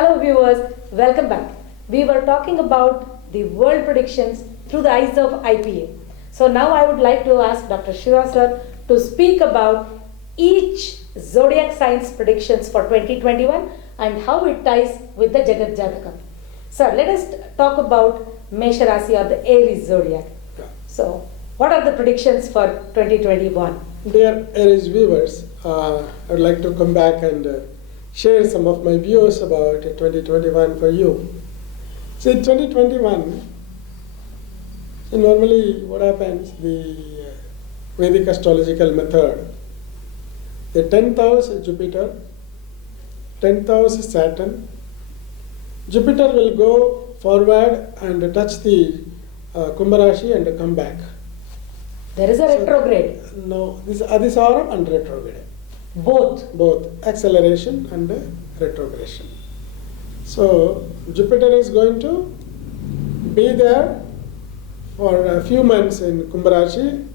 Hello viewers, welcome back. We were talking about the world predictions through the eyes of IPA. So now I would like to ask Dr. Shiva sir to speak about each zodiac signs predictions for 2021 and how it ties with the Jagat Jataka. Sir, let us talk about Mesha Rasi or the Aries zodiac. Yeah. So, what are the predictions for 2021? Dear Aries viewers, I would like to come back and share some of my views about 2021 for you. See, 2021, normally what happens, the Vedic astrological method, the 10th house Jupiter, 10th house Saturn. Jupiter will go forward and touch the Kumbh Rashi and come back. There is a retrograde. No, this is Adhisaram and retrograde. Both acceleration and retrogression. So Jupiter is going to be there for a few months in Kumbh Rashi,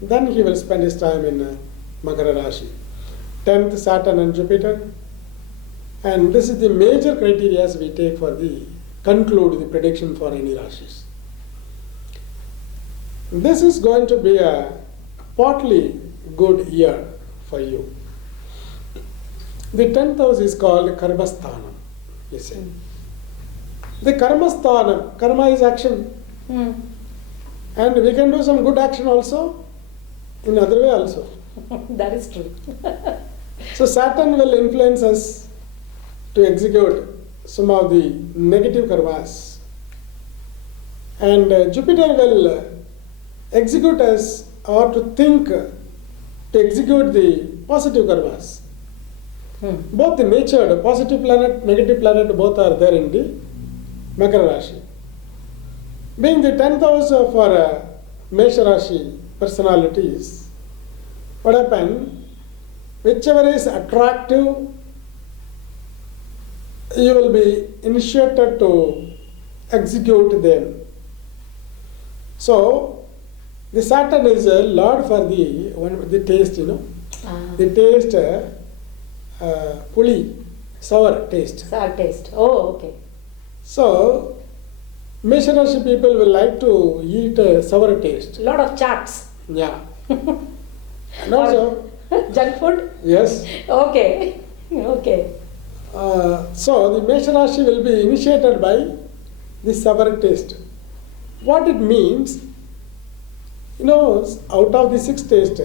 then he will spend his time in Makara Rashi. 10th Saturn and Jupiter, and this is the major criteria we take for the conclude the prediction for any Rashis. This is going to be a partly good year for you. The 10th house is called Karmasthanam, you see. The Karmasthanam, karma is action. And we can do some good action also, in other way also. That is true. So Saturn will influence us to execute some of the negative karmas. And Jupiter will execute us or to think to execute the positive karmas. Both the nature, the positive planet, negative planet, both are there in the Makara Rashi. Being the 10th house for Mesha Rashi personalities, what happens? Whichever is attractive, you will be initiated to execute them. So, the Saturn is a lord for the taste, the taste, puli, sour taste. Sour taste. Oh, okay. So, Mesha Rashi people will like to eat sour taste. Lot of charts. Yeah. And also, junk food? yes. Okay. Okay. So, the Mesha Rashi will be initiated by the sour taste. What it means, out of the 6 tastes,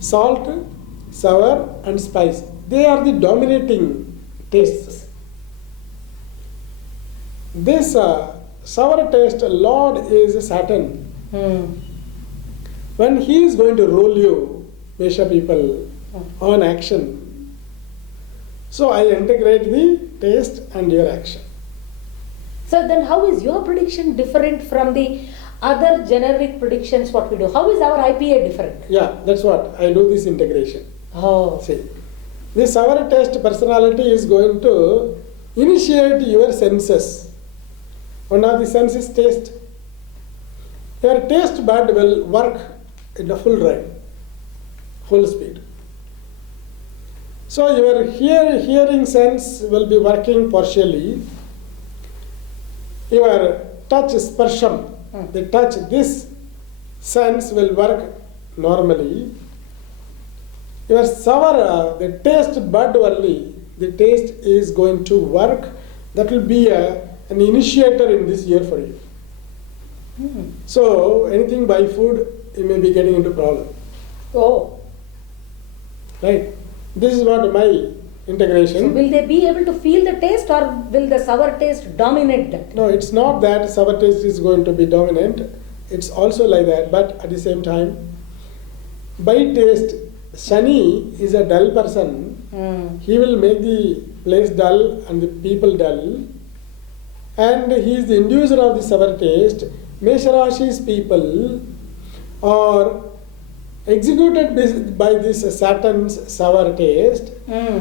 salt, sour and spice, they are the dominating tastes. This sour taste lord is Saturn. When he is going to rule you, Mesha people, on action, so I integrate the taste and your action. So then how is your prediction different from the other generic predictions what we do? How is our IPA different? Yeah, that's what, I do this integration. Oh. See, this sour taste personality is going to initiate your senses. One of the senses taste. Your taste bud will work in a full ride, full speed. So your hearing sense will be working partially. Your touch, sparsham, the touch, this sense will work normally. Your sour, the taste bud only, the taste is going to work. That will be an initiator in this year for you. So anything by food, you may be getting into problem. Oh. Right? This is what my integration. So will they be able to feel the taste or will the sour taste dominate that? No, it's not that sour taste is going to be dominant. It's also like that, but at the same time, by taste, Shani is a dull person. He will make the place dull and the people dull. And he is the inducer of the sour taste. Mesha Rashi's people are executed by this Saturn's sour taste.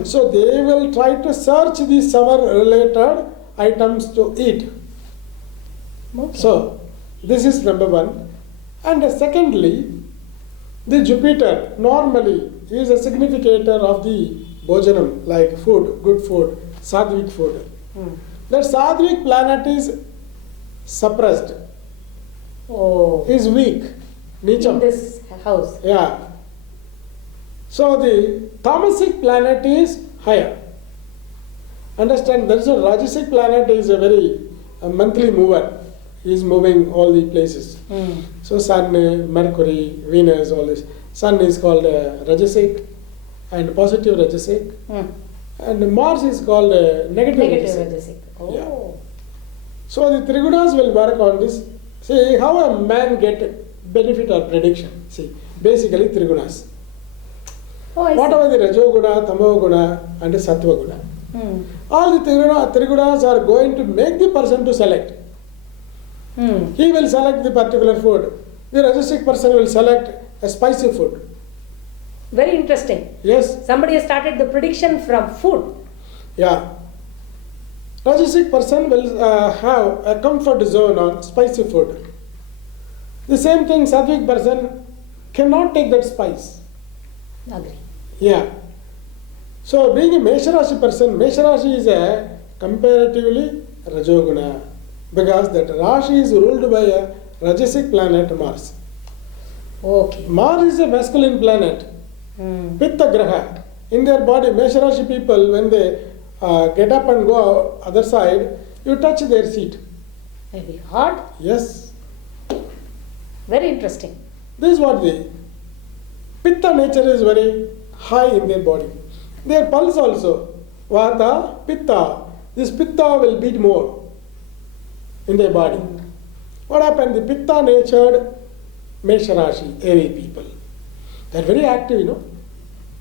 So they will try to search the sour related items to eat. Okay. So this is number one. And secondly, the Jupiter normally is a significator of the bhojanam, like food, good food, Sattvic food. Hmm. That Sattvic planet is suppressed, Oh. is weak, In Nicham. this house. Yeah. So the Tamasic planet is higher. Understand, there is a Rajasic planet is a very monthly mover. He is moving all the places. Hmm. So Sun, Mercury, Venus, all this. Sun is called Rajasic and positive Rajasic. Hmm. And Mars is called negative Negative Rajasic. Rajasic. Oh. Yeah. So the Trigunas will work on this. See how a man get benefit or prediction. See, basically Trigunas. Oh, I see. Whatever the Rajoguna, Tamoguna and Sattva Guna. Hmm. All the Trigunas are going to make the person to select. Hmm. He will select the particular food. The Rajasic person will select a spicy food. Very interesting. Yes, Somebody has started the prediction from food. yeah. Rajasic person will have a comfort zone on spicy food. The same thing, Sattvic person cannot take that spice. Agree. Yeah. So being a Mesha Rashi person, Mesha Rashi is a comparatively Rajoguna because that Rashi is ruled by a Rajasic planet Mars. Okay. Mars is a masculine planet, Hmm. Pitta Graha. In their body, Mesha Rashi people, when they get up and go other side, you touch their seat. Very hard. Yes. Very interesting. This is what the Pitta nature is very high in their body. Their pulse also, Vata, Pitta. This Pitta will beat more in their body. What happened? The Pitta natured Mesha Rashi, Aries people. They are very active, you know.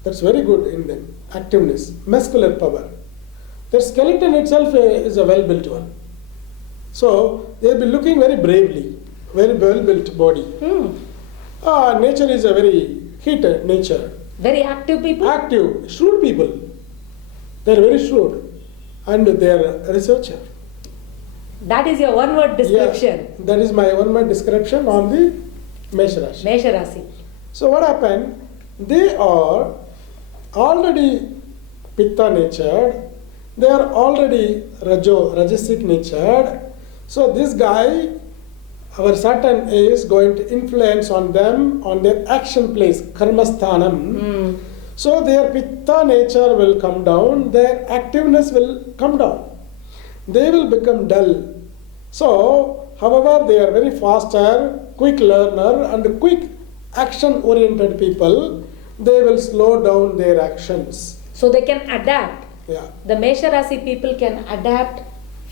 That's very good in them. Activeness, muscular power. Their skeleton itself is a well-built one. So they will be looking very bravely, very well-built body. Hmm. Nature is a very heat nature. Very active people. Active, shrewd people. They are very shrewd. And they are a researcher. That is your one-word description. Yeah, that is my one-word description on the Mesha Rashi. Mesha Rasi. So what happened? They are already Pitta natured. They are already Rajasic natured. So this guy, our Saturn is going to influence on them on their action place, Karmasthanam. Hmm. So their Pitta nature will come down, their activeness will come down. They will become dull. So, however, they are very faster, quick learner and quick action oriented people. They will slow down their actions. So they can adapt. Yeah. The Mesha Rasi people can adapt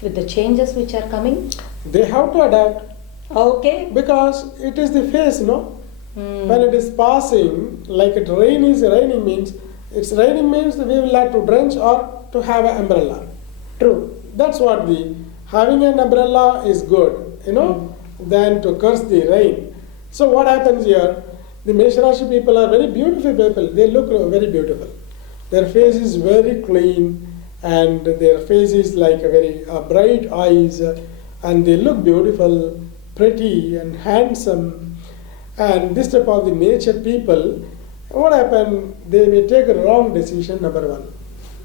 with the changes which are coming. They have to adapt Okay. because it is the phase, no? Hmm. When it is passing, like it rain is raining means, it's raining means we will have to drench or to have an umbrella. True. That's what the having an umbrella is good, you know, than to curse the rain. So what happens here? The Mesha Rashi people are very beautiful people. They look very beautiful. Their face is very clean, and their face is like a very bright eyes, and they look beautiful, pretty, and handsome. And this type of the nature people, what happen? They may take a wrong decision. Number one.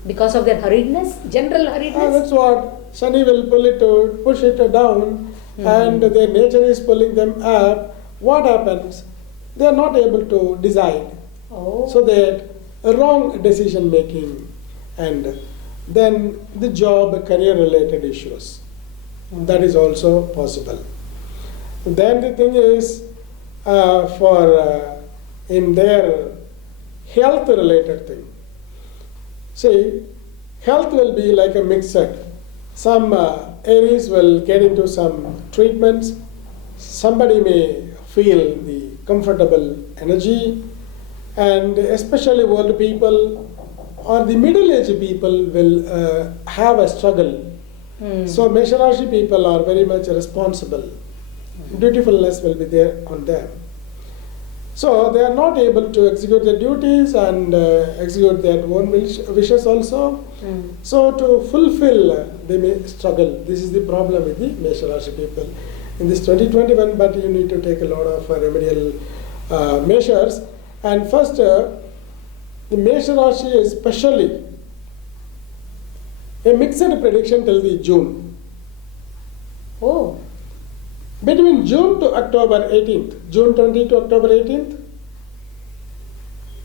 Because of their hurriedness, general hurriedness. That's what Shani will push it down, and their nature is pulling them up. What happens? They are not able to decide. Oh. So that a wrong decision making, and then the job, career related issues. That is also possible. Then the thing is, in their health related thing. See, health will be like a mixed. Some Aries will get into some treatments. Somebody may feel the comfortable energy, and especially old people or the middle-aged people will have a struggle. So Mesha Rashi people are very much responsible. Dutifulness will be there on them. So they are not able to execute their duties and execute their own wishes also. So to fulfill, they may struggle. This is the problem with the Mesha Rashi people in this 2021. But you need to take a lot of remedial measures. And first, the Mesha Rashi especially a mixed prediction till the June. Oh. Between June to October 18th, June 20 to October 18th,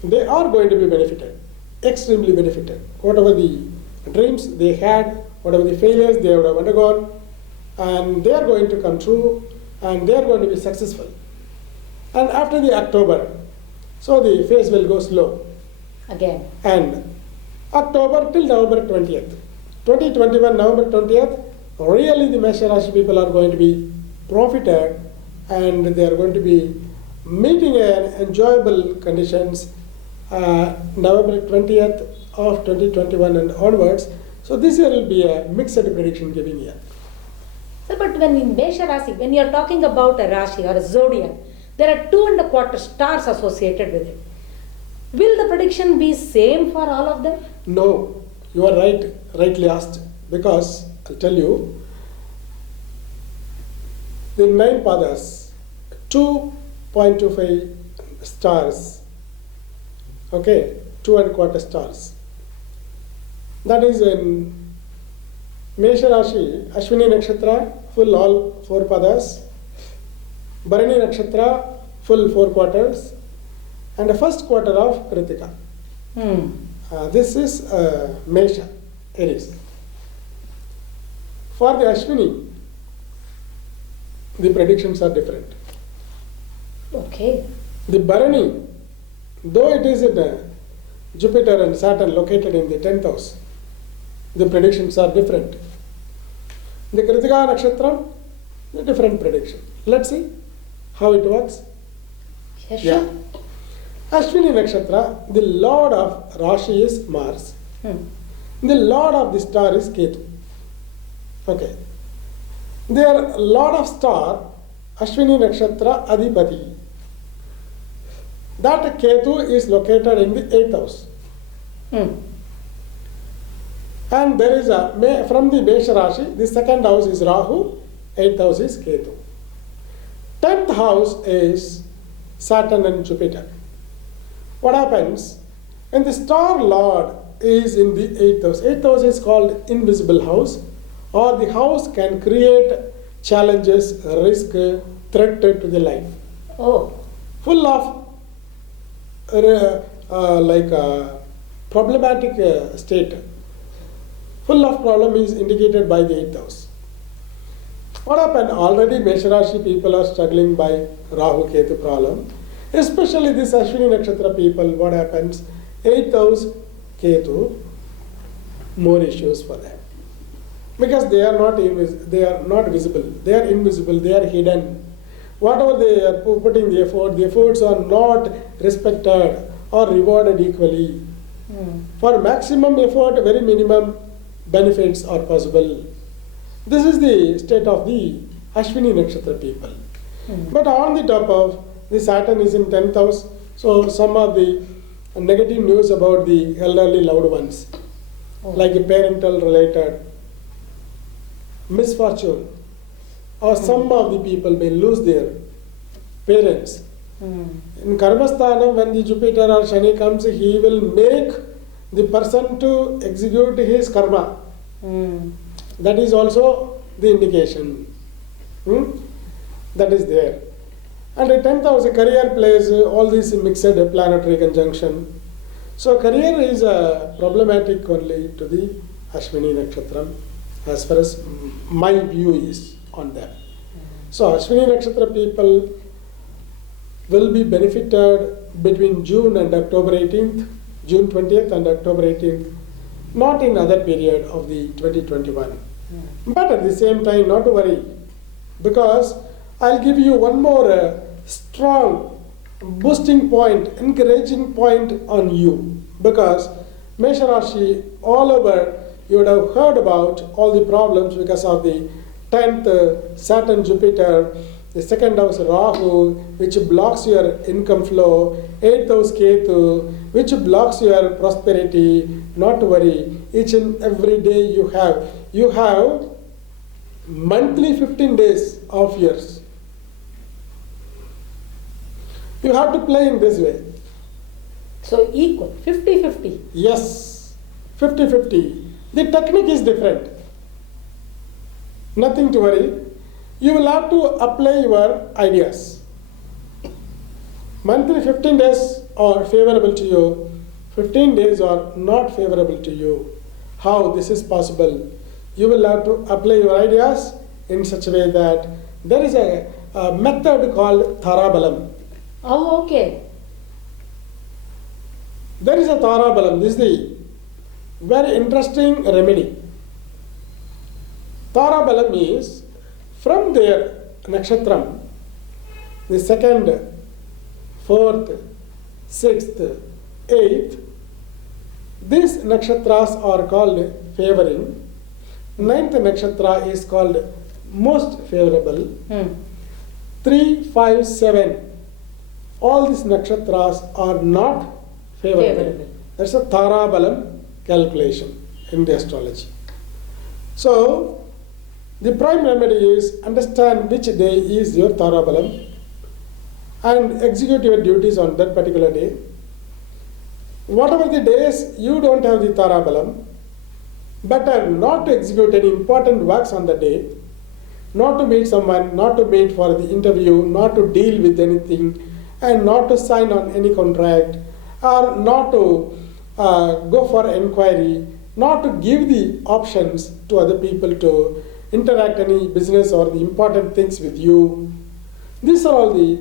they are going to be benefited, extremely benefited. Whatever the dreams they had, whatever the failures they would have undergone, and they are going to come true, and they are going to be successful. And after the October, so the phase will go slow. Again. And October till November 20th. 2021 November 20th, really the Mesha Rashi people are going to be profited, and they are going to be meeting an enjoyable conditions November 20th of 2021 and onwards. So this year will be a mixed prediction giving year. Sir, but when in Mesha Rashi, when you are talking about a Rashi or a zodiac, there are 2.25 stars associated with it. Will the prediction be same for all of them? No, you are right, rightly asked, because I'll tell you, the 9 padas, 2.25 stars, okay, 2.25 stars. That is in Mesha Rashi, Ashwini Nakshatra, full all 4 padas, Bharani Nakshatra, full 4 quarters, and the first quarter of Kritika. This is Mesha, Aries. For the Ashwini, the predictions are different. Okay. The Bharani, though it is in Jupiter and Saturn located in the 10th house, the predictions are different. The Kritika Nakshatra, a different prediction. Let's see how it works. Yes, sure. Ashwini Nakshatra, the lord of Rashi is Mars. The lord of the star is Ketu. Okay. Their lord of star, Ashwini Nakshatra Adhipati. That Ketu is located in the 8th house. And there is from the Mesha Rashi, the 2nd house is Rahu, 8th house is Ketu. 10th house is Saturn and Jupiter. What happens? When the star lord is in the 8th house, 8th house is called invisible house, or the house can create challenges, risk, threat to the life. Oh. Full of problematic state. Full of problem is indicated by the 8th house. What happened? Already Mesha Rashi people are struggling by Rahu Ketu problem. Especially this Ashwini Nakshatra people, what happens? 8th house Ketu, more issues for them. Because they are not visible, they are invisible, they are hidden. Whatever they are putting the efforts are not respected or rewarded equally. For maximum effort, very minimum benefits are possible. This is the state of the Ashwini Nakshatra people. But on the top of the Saturn is in 10th house, so some of the negative news about the elderly loved ones, like a parental related misfortune, or some of the people may lose their parents. In Karmasthanam, when the Jupiter or Shani comes, he will make the person to execute his karma. That is also the indication. That is there. And the 10th house, career plays all these mixed planetary conjunction. So career is problematic only to the Ashwini Nakshatra, as far as my view is on that. So Ashwini Nakshatra people will be benefited between June and October 18th, June 20th and October 18th, not in other period of the 2021. But at the same time, not to worry, because I'll give you one more strong boosting point, encouraging point on you, because Mesha Rashi all over you would have heard about all the problems because of the 10th Saturn Jupiter, the 2nd house Rahu, which blocks your income flow, 8th house Ketu, which blocks your prosperity. Not to worry, each and every day you have monthly 15 days of years. You have to play in this way. So equal, 50-50. Yes, 50-50. The technique is different. Nothing to worry. You will have to apply your ideas. Monthly 15 days are favorable to you, 15 days are not favorable to you. How this is possible? You will have to apply your ideas in such a way that there is a method called Tharabalam. Oh, okay. There is a Tharabalam. This is the very interesting remedy. Tharabalam is from their nakshatram, the 2nd, 4th, 6th, 8th, these nakshatras are called favoring. 9th nakshatra is called most favorable. 3, 5, 7, all these nakshatras are not favorable. That's a Tharabalam calculation in the astrology. So, the prime remedy is understand which day is your Tharabalam and execute your duties on that particular day. Whatever the days you don't have the Tharabalam, better not to execute any important works on the day, not to meet someone, not to meet for the interview, not to deal with anything, and not to sign on any contract, or not to go for inquiry, not to give the options to other people to interact any business or the important things with you. These are all the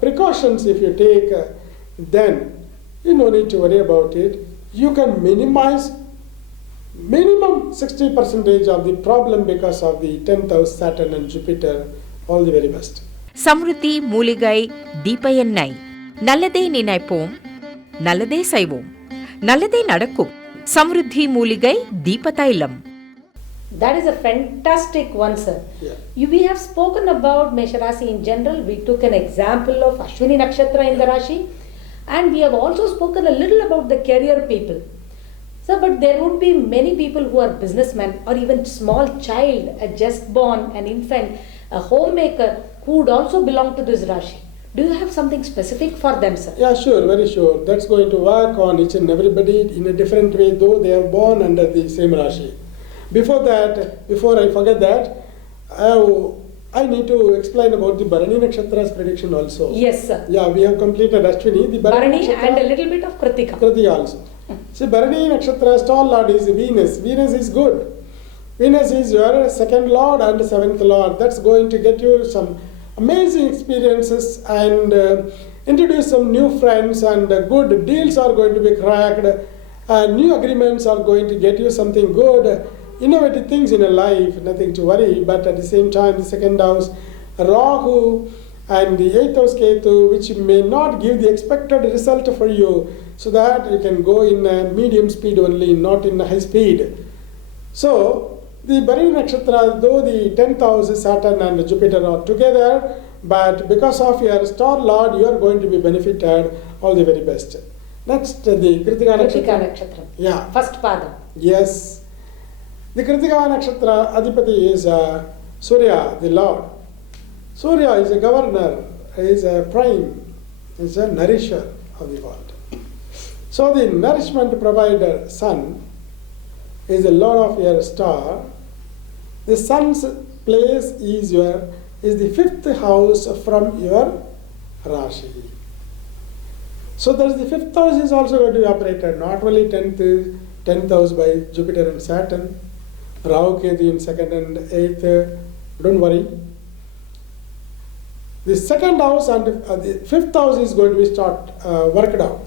precautions if you take, then you no need to worry about it. You can minimize minimum 60% of the problem because of the 10th house Saturn and Jupiter. All the very best. Samriddhi மூலிகை தீப எண்ணெய். நல்லதே நினைப்போம், நல்லதே செய்வோம், நல்லதே நடக்கும். சம்ருத்தி மூலிகை தீப தைலம். That is a fantastic one, sir. Yeah. We have spoken about Mesha Rashi in general. We took an example of Ashwini Nakshatra in the Rashi, and we have also spoken a little about the career people. So, but there would be many people who are businessmen or even small child, a just born, an infant, a homemaker who would also belong to this Rashi. Do you have something specific for them, sir? Yeah, sure, very sure. That's going to work on each and everybody in a different way, though they are born under the same Rashi. Before I forget that, I need to explain about the Bharani Nakshatra's prediction also. Yes, sir. Yeah, we have completed Ashwini, the Bharani Nakshatra, and a little bit of Kritika. Kritika also. See, Bharani Nakshatra star lord is Venus. Venus is good. Venus is your 2nd lord and 7th lord. That's going to get you some amazing experiences and introduce some new friends, and good deals are going to be cracked. New agreements are going to get you something good. Innovative things in a life, nothing to worry, but at the same time, the 2nd house, Rahu, and the 8th house Ketu, which may not give the expected result for you, so that you can go in a medium speed only, not in a high speed. So, the Bharani Nakshatra, though the 10th house, Saturn and Jupiter are together, but because of your star lord, you are going to be benefited. All the very best. Next, the Kritika Nakshatra. Yeah. First pada. Yes. The Kritika Nakshatra Adhipati is Surya, the Lord. Surya is a governor, is a prime, is a nourisher of the world. So the nourishment provider Sun is the Lord of your star. The Sun's place is the 5th house from your Rashi. So that the 5th house is also going to be operated, not only 10th house by Jupiter and Saturn, Rahu Ketu in 2nd and 8th, don't worry. The 2nd house and the 5th house is going to be worked out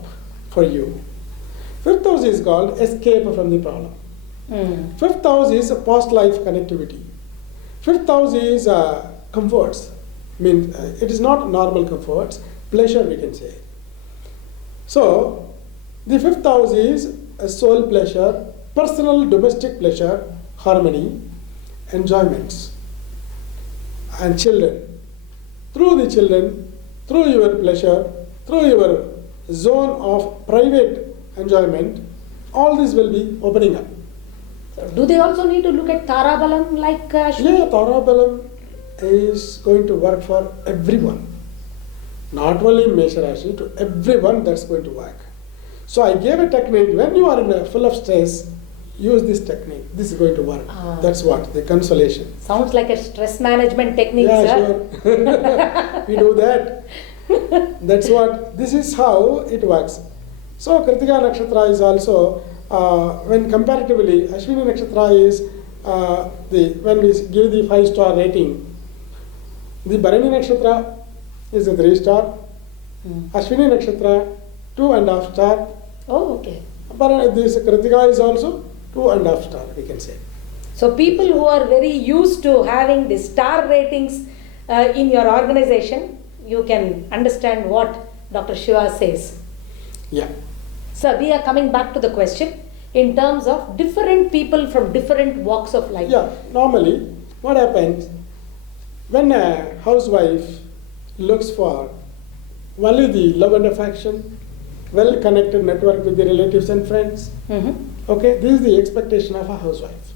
for you. 5th house is called escape from the problem. 5th house is past life connectivity. 5th house is comforts. It is not normal comforts, pleasure we can say. So, the 5th house is a soul pleasure, personal domestic pleasure, harmony, enjoyments, and children. Through the children, through your pleasure, through your zone of private enjoyment, all this will be opening up. Do they also need to look at Tharabalam like Ashwini? Yeah, Tharabalam is going to work for everyone. Not only in Mesha Rashi, to everyone that's going to work. So I gave a technique. When you are full of stress, use this technique. This is going to work. Ah. That's what, the consolation. Sounds like a stress management technique, Yeah, sir. sure. We do that. That's what, this is how it works. So Kritika Nakshatra is also, when comparatively, Ashwini Nakshatra is, when we give the 5-star rating, the Bharani Nakshatra is a 3-star, Ashwini Nakshatra 2.5 star, Oh, okay. but this Kritika is also 2.5 star, we can say. So people who are very used to having the star ratings in your organization, you can understand what Dr. Shiva says. Yeah. So we are coming back to the question in terms of different people from different walks of life. Yeah, normally what happens when a housewife looks for only the love and affection, well-connected network with the relatives and friends, Mhm. okay, this is the expectation of a housewife.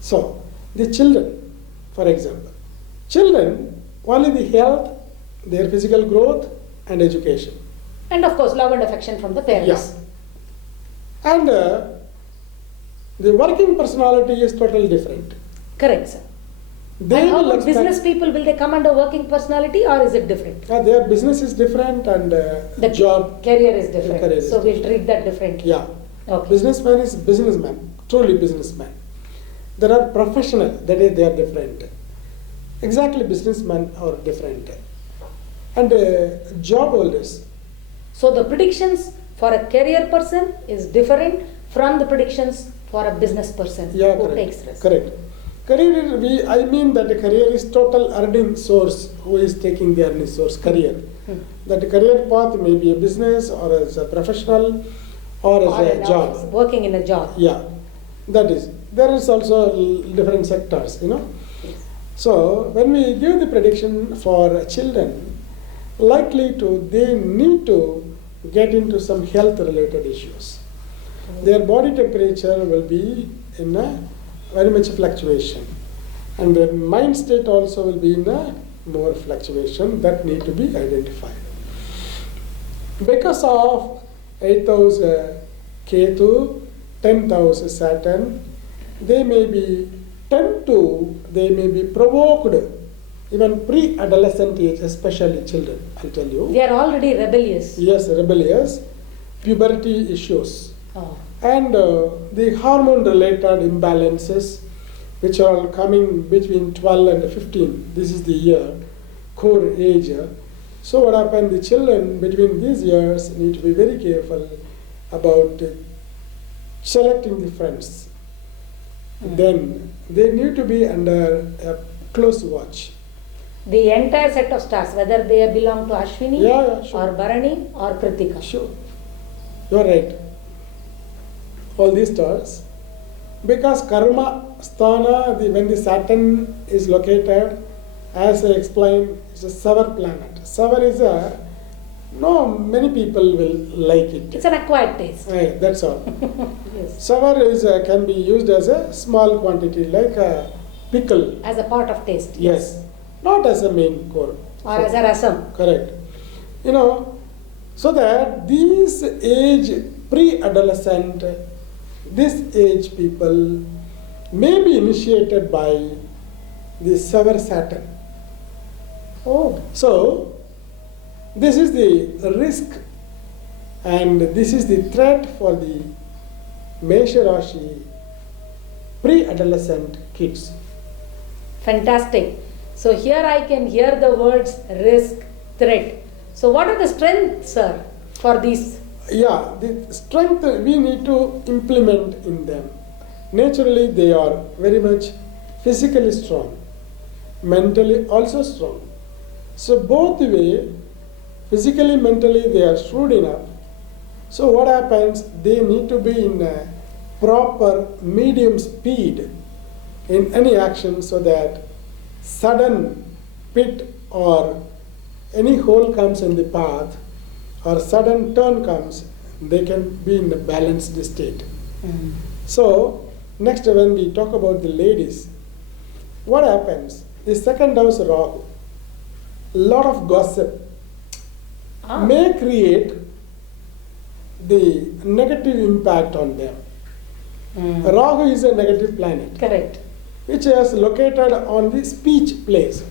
So, the children, for example, children, only the health, their physical growth and education. And of course, love and affection from the parents. Yeah. And the working personality is totally different. Correct, sir. They And how will about expect, business people? Will they come under working personality or is it different? their business is different and The job, career is different. career is So we'll treat that differently. yeah. Okay. Businessman is businessman, truly businessman. There are professional, that is they are different. Exactly, businessmen are different. And job holders, So the predictions for a career person is different from the predictions for a business person yeah, who correct. takes risk. Correct. Career, I mean that the career is total earning source. Who is taking the earning source? Career. That career path may be a business or as a professional or Or as an a job. office, working in a job. Yeah, that is. There is also different sectors, you know. So when we give the prediction for children, likely to they need to get into some health related issues. Their body temperature will be in a very much fluctuation, and their mind state also will be in a more fluctuation that need to be identified. Because of 8th house Ketu, 10th house Saturn, they may be provoked even pre-adolescent age, especially children, I'll tell you. They are already rebellious. Yes, rebellious, puberty issues, Oh. and the hormone related imbalances which are coming between 12 and 15. This is the year, core age. So what happens, the children between these years need to be very careful about selecting the friends. Then they need to be under a close watch. The entire set of stars, whether they belong to Ashwini Yeah, sure. or Bharani or Kritika. Sure, you are right. All these stars, because karma sthana, when the Saturn is located, as I explained, it's a sour planet. Sour is many people will like it. It's an acquired taste. That's all. Yes. Sour is can be used as a small quantity, like a pickle. As a part of taste. Yes, not as a main core. Or as a rasam. Correct. You know, so that these age, pre-adolescent, this age people may be initiated by the sour Saturn. Oh. So, this is the risk and this is the threat for the Mesha Rashi pre-adolescent kids. Fantastic. So here I can hear the words risk, threat. So what are the strengths, sir, for these? Yeah, the strength we need to implement in them. Naturally, they are very much physically strong, mentally also strong. So both way, physically, mentally, they are shrewd enough. So what happens? They need to be in a proper medium speed in any action, so that sudden pit or any hole comes in the path or sudden turn comes, they can be in a balanced state. So next, when we talk about the ladies, what happens? The second house Rahu, lot of gossip may create the negative impact on them. Rahu is a negative planet. Correct. Which is located on the speech place.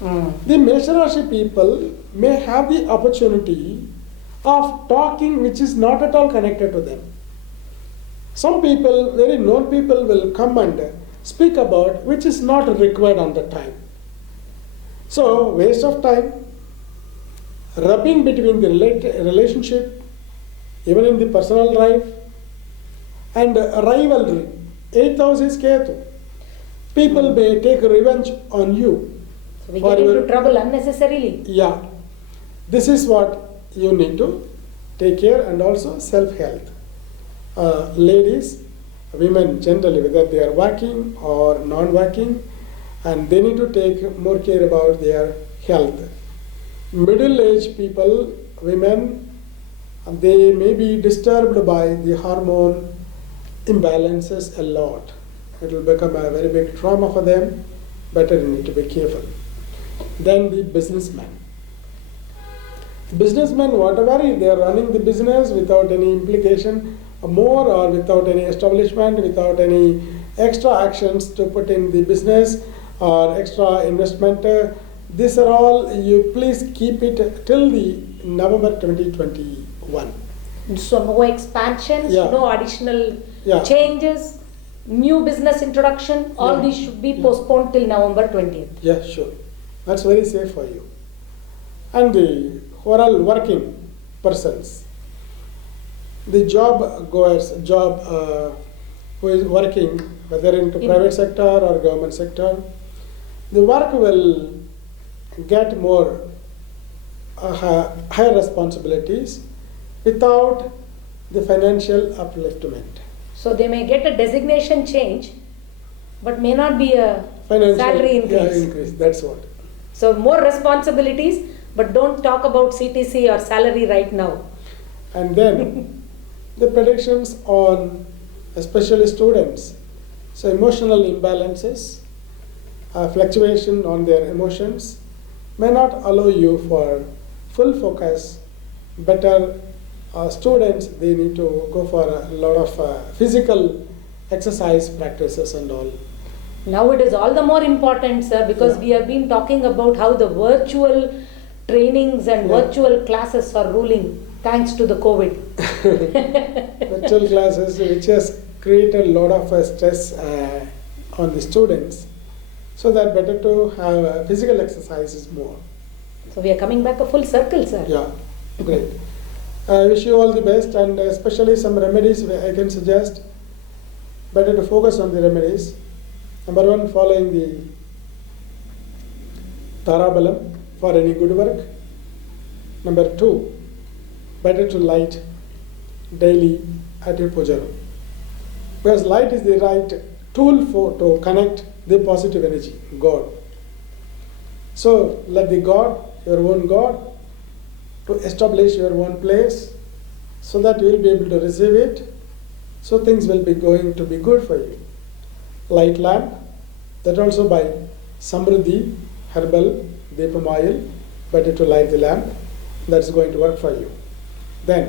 The Mesha Rashi people may have the opportunity of talking which is not at all connected to them. Some people, very known people, will come and speak about which is not required on the time. So, waste of time, rubbing between the relationship, even in the personal life, and rivalry. 8th house is Ketu. People may take revenge on you. So we get into trouble unnecessarily. Yeah. This is what you need to take care, and also self-health. Ladies, women generally, whether they are working or non-working, and they need to take more care about their health. Middle-aged people, women, they may be disturbed by the hormone imbalances a lot. It will become a very big trauma for them. Better you need to be careful. Then the businessman. Businessmen, whatever, they are running the business without any implication, more or without any establishment, without any extra actions to put in the business or extra investment. These are all, you please keep it till the November 2021. So no expansions, Yeah. no additional Yeah. changes, new business introduction, all Yeah. these should be postponed till November 20th. Yeah, sure. That's very safe for you. And the overall working persons, the job goers, who is working, whether into private sector or government sector, the work will get more higher responsibilities without the financial upliftment. So they may get a designation change, but may not be a Financial salary increase. increase. That's what. So more responsibilities, but don't talk about CTC or salary right now. And then the predictions on especially students. So emotional imbalances, fluctuation on their emotions may not allow you for full focus. Better students, they need to go for a lot of physical exercise practices and all. Now it is all the more important, sir, because Yeah. we have been talking about how the virtual trainings and Yeah. virtual classes are ruling thanks to the COVID. Virtual classes, which has created a lot of stress on the students. So that better to have physical exercises more. So we are coming back a full circle, sir. Yeah, great. I wish you all the best, and especially some remedies I can suggest. Better to focus on the remedies. Number one, following the Tarabalam for any good work. Number two, better to light daily at your puja room. Because light is the right tool to connect the positive energy, God. So let the God, your own God, to establish your own place so that you will be able to receive it. So things will be going to be good for you. Light lamp, that also by Samruddhi, herbal, Deepam oil, better to light the lamp. That's going to work for you. Then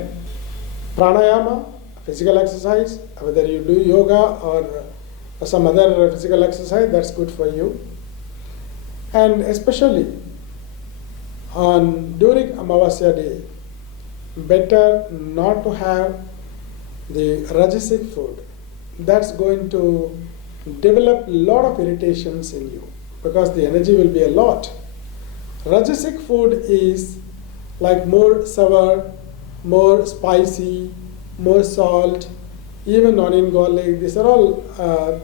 pranayama, physical exercise, whether you do yoga or some other physical exercise, that's good for you. And especially during Amavasya day, better not to have the rajasic food. That's going to develop a lot of irritations in you because the energy will be a lot. Rajasic food is like more sour, more spicy, more salt, even onion garlic. These are all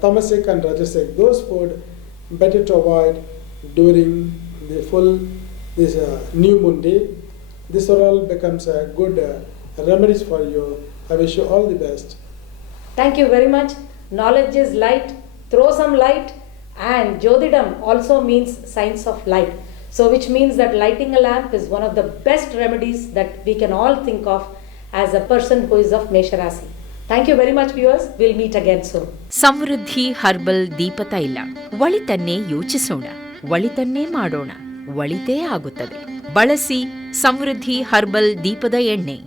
tamasic and rajasic. Those food better to avoid during the full new moon day. This all becomes a good remedies for you. I wish you all the best. Thank you very much. Knowledge is light. Throw some light. And Jyotidam also means science of light. So which means that lighting a lamp is one of the best remedies that we can all think of as a person who is of Mesha Rasi. Thank you very much, viewers. We'll meet again soon. Samriddhi herbal ದೀಪತೈಲ. ಒಳಿತನ್ನೇ ಯೋಚಿಸೋಣ, ಒಳಿತನ್ನೇ ಮಾಡೋಣ, ಒಳಿತೇ ಆಗುತ್ತದೆ. ಬಳಸಿ ಸಮೃದ್ಧಿ herbal ದೀಪದ ಎಣ್ಣೆ.